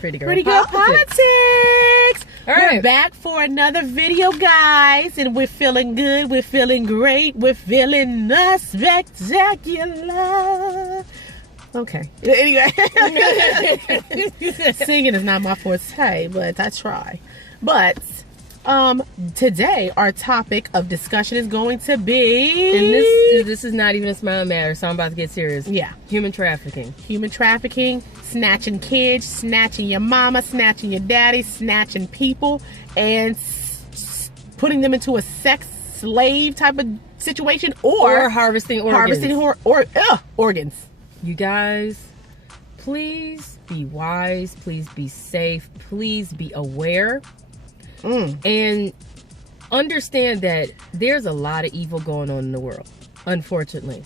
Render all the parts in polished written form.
Pretty Girl Pretty Girl Politics. All right. We're back for another video, guys, and we're feeling good. We're feeling great. We're feeling spectacular. Okay. Anyway, singing is not my forte, but I try. But today our topic of discussion is going to be, and this is not even a smile matter, so I'm about to get serious. Yeah. Human trafficking. Human trafficking, snatching kids, snatching your mama, snatching your daddy, snatching people, and putting them into a sex slave type of situation, or harvesting organs. Organs. You guys, please be wise. Please be safe. Please be aware. And understand that there's a lot of evil going on in the world, unfortunately.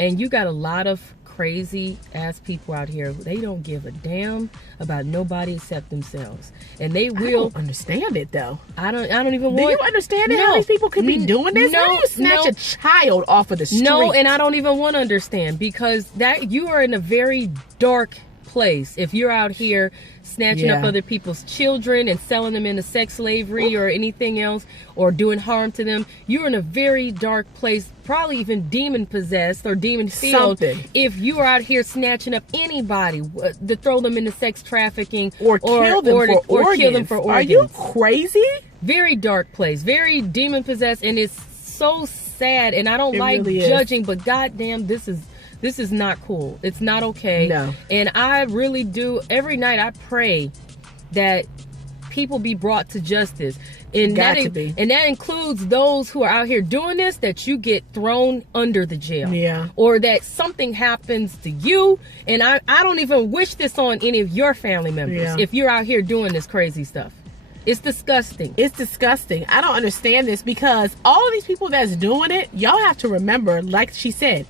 And you got a lot of crazy ass people out here. They don't give a damn about nobody except themselves. And they will. I don't understand it though. I don't even Do want. you understand how these people could be doing this? How do you snatch a child off of the street? No, and I don't even want to understand, because that you are in a very dark place if you're out here snatching up other people's children and selling them into sex slavery or anything else, or doing harm to them. You're in a very dark place, probably even demon possessed or demon filled, if you are out here snatching up anybody to throw them into sex trafficking or kill them for organs. Are you crazy? Very dark place, very demon possessed, and it's so sad. And I don't like judging, but goddamn, this is not cool. It's not okay. No. And I really do, every night I pray that people be brought to justice. And that includes those who are out here doing this, that you get thrown under the jail. Yeah. Or that something happens to you. And I don't even wish this on any of your family members if you're out here doing this crazy stuff. It's disgusting. It's disgusting. I don't understand this, because all of these people that's doing it, y'all have to remember, like she said,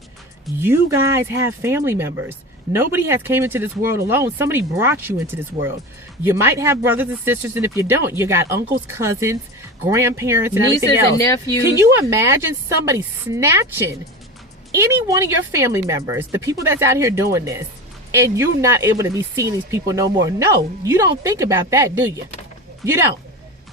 you guys have family members. Nobody has came into this world alone. Somebody brought you into this world. You might have brothers and sisters, and if you don't, you got uncles, cousins, grandparents, and nieces everything else. And nephews. Can you imagine somebody snatching any one of your family members, the people that's out here doing this, and you not able to be seeing these people no more? No, you don't think about that, do you? You don't.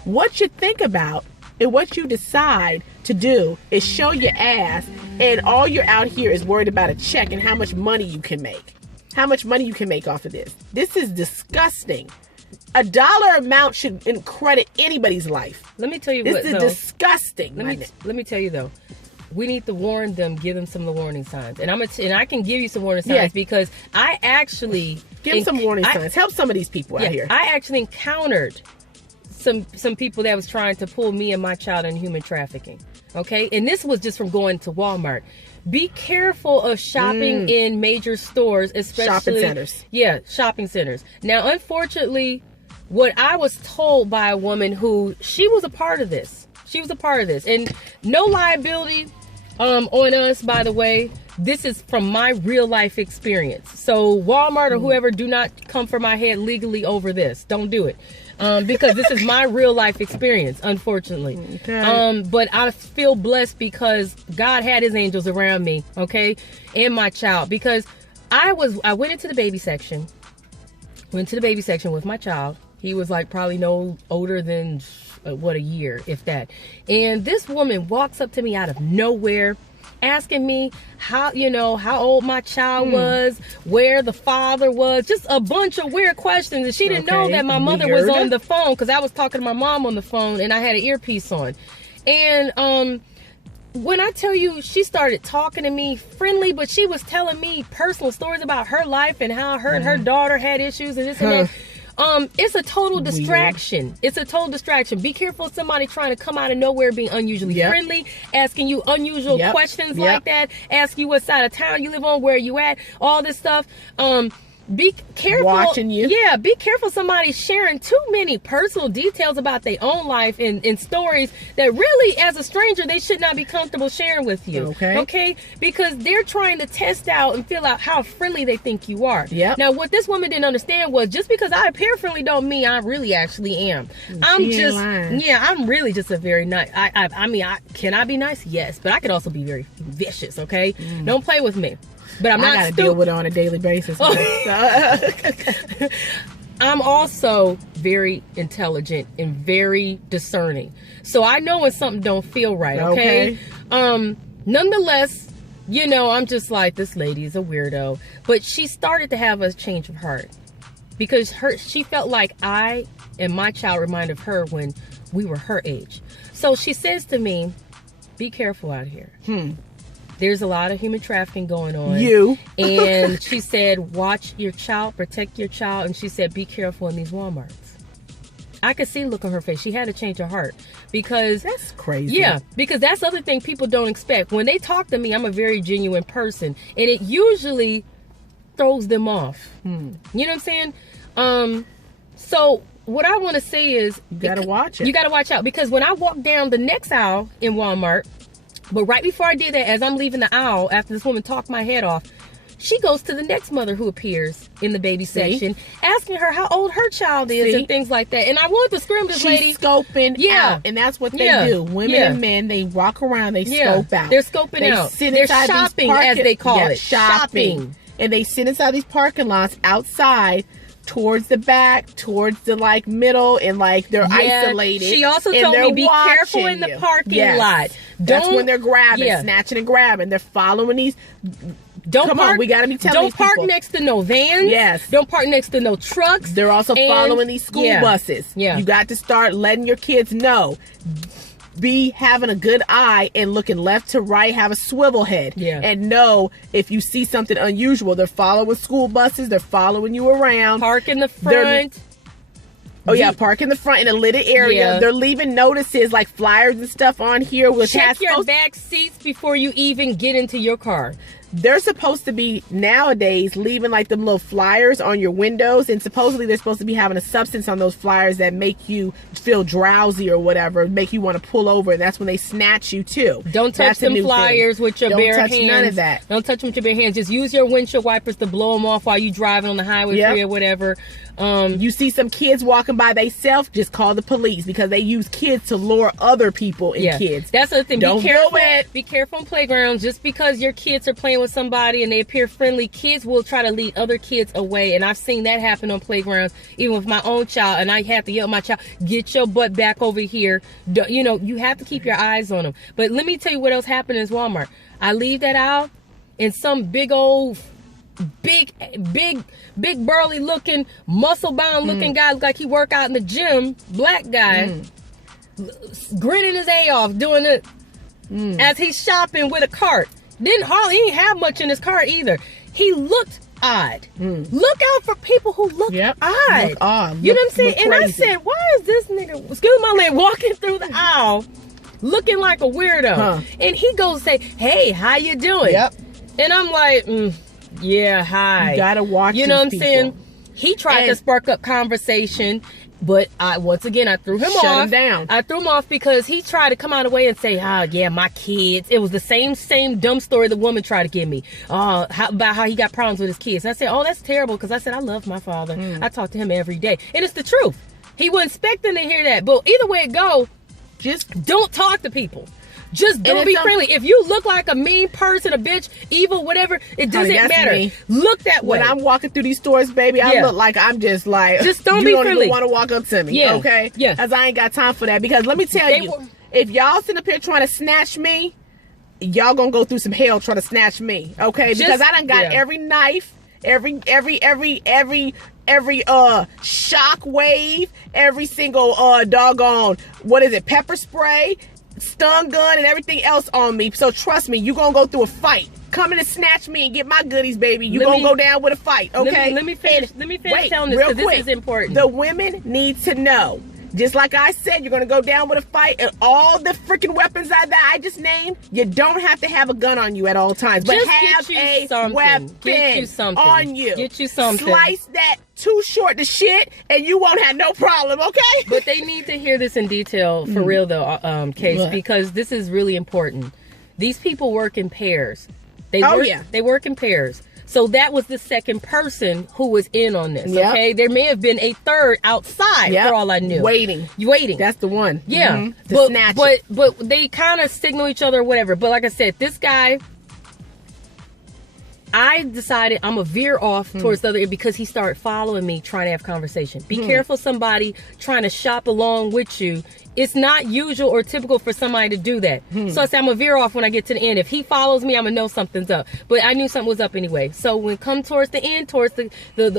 What you think about and what you decide to do is show your ass, and all you're out here is worried about a check and how much money you can make. How much money you can make off of this. This is disgusting. A dollar amount should credit anybody's life. Let me tell you this is disgusting. Let me tell you though. We need to warn them, give them some of the warning signs. And I can give you some warning signs because I actually give some warning signs. Help some of these people out here. I actually encountered some people that was trying to pull me and my child in human trafficking. Okay, and this was just from going to Walmart. Be careful of shopping in major stores, especially shopping centers. Yeah, shopping centers. Now, unfortunately, what I was told by a woman who she was a part of this. She was a part of this, and no liability on us, by the way. This is from my real life experience. So Walmart or whoever, do not come for my head legally over this. Don't do it. Because this is my real life experience, unfortunately. Okay. But I feel blessed because God had his angels around me, okay, and my child. Because I went into the baby section. Went to the baby section with my child. He was like probably no older than a year, if that. And this woman walks up to me out of nowhere, asking me how old my child was, where the father was, just a bunch of weird questions. And she didn't know that my mother was on the phone, because I was talking to my mom on the phone and I had an earpiece on. And when I tell you, she started talking to me friendly, but she was telling me personal stories about her life and how her and her daughter had issues and this and that. It's a total distraction. It's a total distraction. Be careful of somebody trying to come out of nowhere being unusually friendly, asking you unusual questions like that, ask you what side of town you live on, where you at, all this stuff. Be careful. Watching you. Yeah, be careful somebody sharing too many personal details about their own life and stories that really, as a stranger, they should not be comfortable sharing with you. Okay? Because they're trying to test out and feel out how friendly they think you are. Yep. Now, what this woman didn't understand was just because I appear friendly don't mean I really actually am. I'm really just a very nice. Can I be nice? Yes, but I could also be very vicious. Okay, don't play with me. But I gotta deal with it on a daily basis. I'm also very intelligent and very discerning. So I know when something don't feel right, okay? Nonetheless, you know, I'm just like, this lady is a weirdo. But she started to have a change of heart. Because she felt like I and my child reminded her when we were her age. So she says to me, be careful out here. There's a lot of human trafficking going on. And she said, watch your child, protect your child. And she said, be careful in these Walmarts. I could see the look on her face. She had to change her heart. Because that's crazy. Yeah, because that's the other thing people don't expect. When they talk to me, I'm a very genuine person. And it usually throws them off. You know what I'm saying? So what I want to say is, you gotta watch it. You gotta watch out, because when I walked down the next aisle in Walmart, but right before I did that, as I'm leaving the aisle, after this woman talked my head off, she goes to the next mother who appears in the baby section, asking her how old her child is and things like that. And I wanted to scream to this lady. She's scoping out. And that's what they do. Women and men, they walk around, they scope out. They're scoping out. They're shopping, as they call it. Shopping. And they sit inside these parking lots outside, towards the back, towards the like middle, and like they're isolated. She also told me, be careful in the parking lot. That's when they're grabbing, snatching and grabbing. They're following these. Come on, we gotta be telling these people. Don't park next to no vans. Don't park next to no trucks. They're also following these school buses. You got to start letting your kids know. Be having a good eye and looking left to right, have a swivel head, and know if you see something unusual. They're following school buses, they're following you around. Park in the front. Park in the front in a lit area. They're leaving notices like flyers and stuff on here. Check your back seats before you even get into your car. They're supposed to be nowadays leaving like them little flyers on your windows, and supposedly they're supposed to be having a substance on those flyers that make you feel drowsy or whatever, make you want to pull over, and that's when they snatch you too. Don't touch them flyers with your bare hands. Don't touch none of that. Don't touch them with your bare hands. Just use your windshield wipers to blow them off while you driving on the highway free or whatever. You see some kids walking by themselves, just call the police, because they use kids to lure other people and kids. That's the thing. Be careful. Be careful on playgrounds. Just because your kids are playing with somebody and they appear friendly, kids will try to lead other kids away. And I've seen that happen on playgrounds, even with my own child. And I have to yell at my child, get your butt back over here. You know, you have to keep your eyes on them. But let me tell you what else happened in Walmart. I leave that out, and some big old big burly looking, muscle bound looking guy, like he work out in the gym, black guy, grinning his A off, doing it as he's shopping with a cart. He didn't have much in his cart either. He looked odd. Look out for people who look odd. Look odd. You know what I'm saying? And I said, why is this nigga, excuse my language, walking through the aisle looking like a weirdo? And he goes say, hey, how you doing? And I'm like, yeah, hi. You gotta watch. You know what I'm saying? He tried to spark up conversation, but I threw him off. Shut him down. I threw him off because he tried to come out of the way and say, "Oh yeah, my kids." It was the same dumb story the woman tried to give me. About how he got problems with his kids. And I said, "Oh, that's terrible," because I said I love my father. I talk to him every day, and it's the truth. He wasn't expecting to hear that, but either way it go, just don't talk to people. Just don't be friendly. If you look like a mean person, a bitch, evil, whatever, it doesn't matter. Me. Look that way. When I'm walking through these stores, baby, I look like I'm just like, just don't be friendly. You don't even want to walk up to me, okay? Because I ain't got time for that. Because let me tell you, if y'all sitting up here trying to snatch me, y'all gonna go through some hell trying to snatch me, okay? Because I done got every knife, every shock wave, every single doggone, pepper spray, stun gun, and everything else on me. So trust me, you gonna go through a fight. Come in and snatch me and get my goodies, baby. You gonna go down with a fight, okay? Let me finish telling this, because this is important. The women need to know. Just like I said, you're going to go down with a fight, and all the freaking weapons that I just named, you don't have to have a gun on you at all times. But just have a weapon on you. Get you something. Slice that too short to shit, and you won't have no problem, okay? But they need to hear this in detail, for real though, Case, because this is really important. These people work in pairs. They work in pairs. So that was the second person who was in on this, okay? There may have been a third outside, for all I knew. Waiting. That's the one. Yeah. But they kind of signal each other or whatever. But like I said, this guy, I decided I'm going to veer off towards the other end because he started following me, trying to have conversation. Be careful somebody trying to shop along with you. It's not usual or typical for somebody to do that. So I said, I'm going to veer off when I get to the end. If he follows me, I'm going to know something's up. But I knew something was up anyway. So when it come towards the end, towards the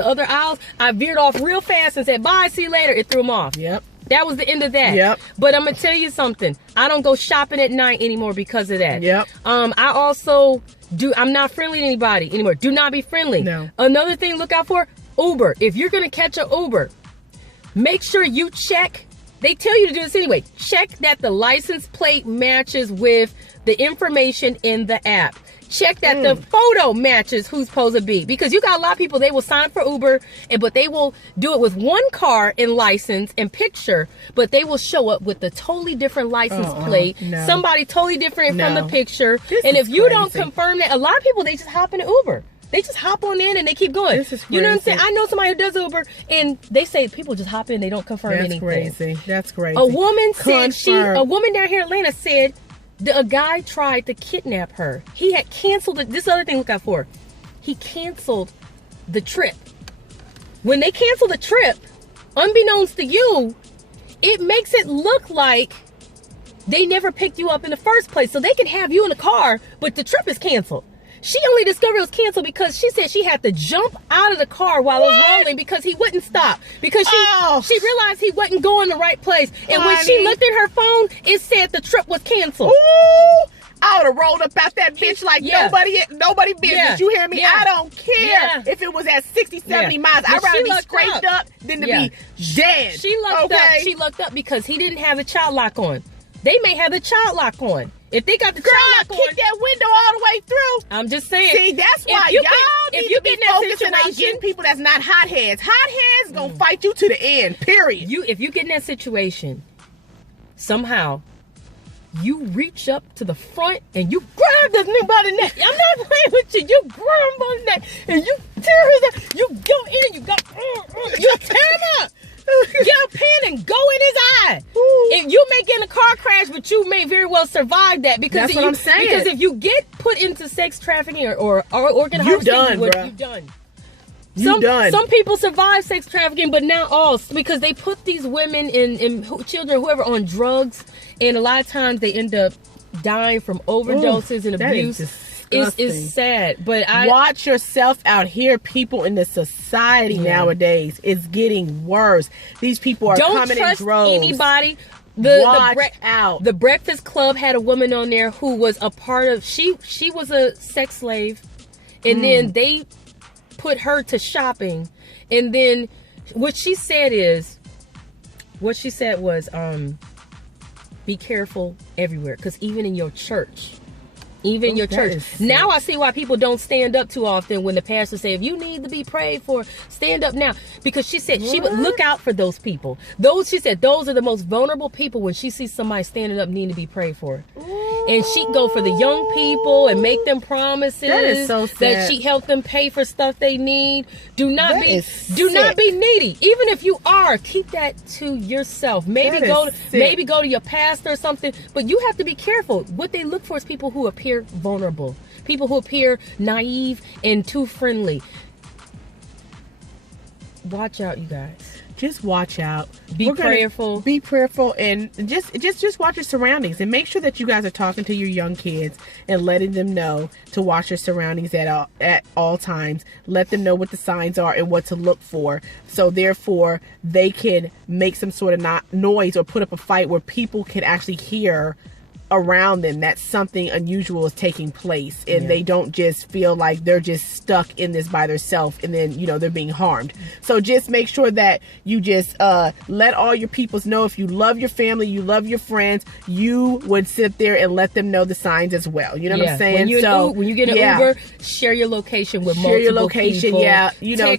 other aisles, I veered off real fast and said, bye, see you later. It threw him off. Yep. That was the end of that. Yep. But I'm going to tell you something. I don't go shopping at night anymore because of that. Yep. I also I'm not friendly to anybody anymore. Do not be friendly. No. Another thing to look out for, Uber. If you're going to catch an Uber, make sure you check. They tell you to do this anyway. Check that the license plate matches with the information in the app. Check that the photo matches who's supposed to be. Because you got a lot of people, they will sign up for Uber, but they will do it with one car and license and picture, but they will show up with a totally different license plate. No. Somebody totally different from the picture. This and is if you don't crazy. confirm that, a lot of people, they just hop in an Uber. They just hop on in and they keep going. This is You know what I'm crazy. saying? I know somebody who does Uber, and they say people just hop in, they don't confirm That's anything. crazy. That's crazy. A woman said Confirm. a woman down here in Atlanta said a guy tried to kidnap her. He had canceled it. This other thing to look out for. He canceled the trip. When they cancel the trip, unbeknownst to you, it makes it look like they never picked you up in the first place. So they can have you in the car, but the trip is canceled. She only discovered it was canceled because she said she had to jump out of the car while it was rolling because he wouldn't stop. Because she realized he wasn't going the right place. And when she looked at her phone, it said the trip was canceled. Ooh, I would have rolled up out that bitch like nobody business. Yeah. You hear me? Yeah. I don't care Yeah. if it was at 60, 70 miles. But I'd rather she be lucked scraped up than to Yeah. be dead. She lucked up. She lucked up because he didn't have the child lock on. They may have the child lock on. If they got the child lock on, kick that window all the way through. I'm just saying. See, that's why you y'all get- need if you to be get in that focusing on situation- getting people that's not hotheads. Hotheads gonna fight you to the end. Period. If you get in that situation, somehow you reach up to the front and you grab this nigga by the neck. I'm not playing with you. You grab him by the neck and you tear his ass. You go in. You tear him up. Get a pen and go in his eye. If you may get in a car crash, but you may very well survive that because That's what I'm saying. Because if you get put into sex trafficking or organ harvesting, done, you bruh. done. You done. Some people survive sex trafficking, but not all, because they put these women and children, whoever, on drugs, and a lot of times they end up dying from overdoses and that abuse. is It's disgusting. sad, but Watch yourself out here. People in the society nowadays, it's getting worse. These people are don't coming trust in droves. anybody. Watch out. The Breakfast Club had a woman on there who was a part of. She was a sex slave, and then they put her to shopping, and then what she said was, be careful everywhere, because even in your church. Even in your that church. is sick. Now I see why people don't stand up too often when the pastor say, if you need to be prayed for, stand up now. Because she said she would look out for those people. She said those are the most vulnerable people when she sees somebody standing up needing to be prayed for. And she'd go for the young people and make them promises That is so sad. that she helped them pay for stuff they need. Do not That be is needy. Even if you are, keep that to yourself. Maybe That is sick. go to your pastor or something. But you have to be careful. What they look for is people who appear vulnerable, people who appear naive and too friendly. Watch out, you guys. Just watch out. Be prayerful. Be prayerful, and just watch your surroundings, and make sure that you guys are talking to your young kids and letting them know to watch your surroundings at all times. Let them know what the signs are and what to look for, so therefore they can make some sort of noise or put up a fight where people can actually hear around them that something unusual is taking place, and they don't just feel like they're just stuck in this by themselves, and then they're being harmed. So just make sure that you just let all your peoples know. If you love your family, you love your friends, you would sit there and let them know the signs as well. You know what I'm saying? When you get an Uber, share your location with multiple people.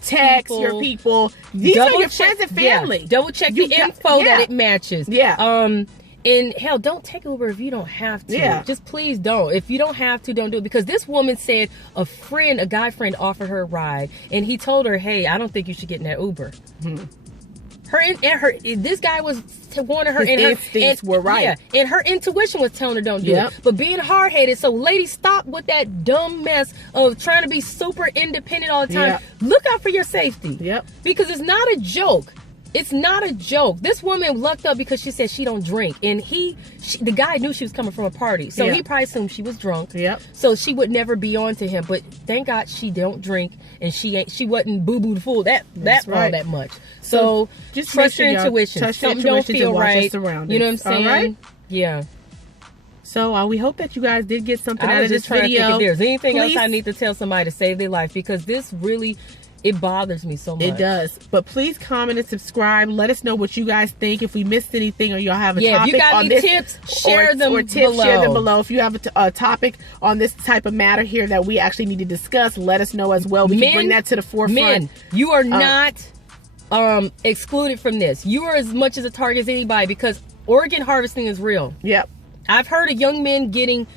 Text your people. These are your friends and family. Double check the info that it matches. And hell, don't take Uber if you don't have to. Yeah. Just please don't. If you don't have to, don't do it. Because this woman said a guy friend offered her a ride, and he told her, hey, I don't think you should get in that Uber. This guy was warning her, His and her instincts were right. Yeah, and her intuition was telling her don't do Yep. it. But being hard headed, so ladies, stop with that dumb mess of trying to be super independent all the time. Yep. Look out for your safety. Yep. Because it's not a joke. It's not a joke. This woman lucked up because she said she don't drink, and the guy knew she was coming from a party, so he probably assumed she was drunk. Yep. So she would never be on to him. But thank God she don't drink, and she wasn't boo boo fool that right. all that much. So just trust your make sure intuition. trust your Something don't intuition feel to watch your right. surroundings. You know what I'm saying? All right? Yeah. So we hope that you guys did get something I out was of just this trying video. to think if there's anything Please, else I need to tell somebody to save their life, because this really, it bothers me so much. It does. But please comment and subscribe. Let us know what you guys think. If we missed anything, or y'all have a topic if you got on any this, tips, share them below. Share them below. If you have a topic on this type of matter here that we actually need to discuss, let us know as well. We can bring that to the forefront. Men, you are not excluded from this. You are as much as a target as anybody, because organ harvesting is real. Yep. I've heard of young men getting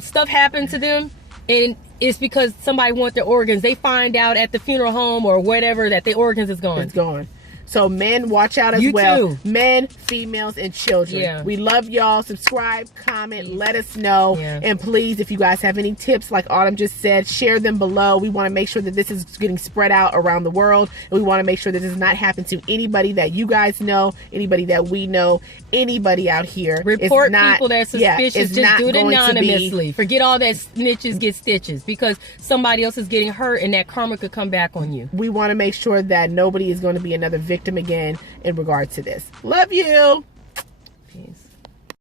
stuff happen to them, and it's because somebody wants their organs. They find out at the funeral home or whatever that their organs is gone. It's gone. So men, watch out as You well. too. Men, females, and children. Yeah. We love y'all. Subscribe, comment, let us know. Yeah. And please, if you guys have any tips, like Autumn just said, share them below. We want to make sure that this is getting spread out around the world. And we want to make sure that this does not happen to anybody that you guys know, anybody that we know, anybody out here. Report people that are suspicious. Just do it anonymously. Forget all that snitches get stitches, because somebody else is getting hurt and that karma could come back on you. We want to make sure that nobody is going to be another victim again in regards to this. Love you. Peace.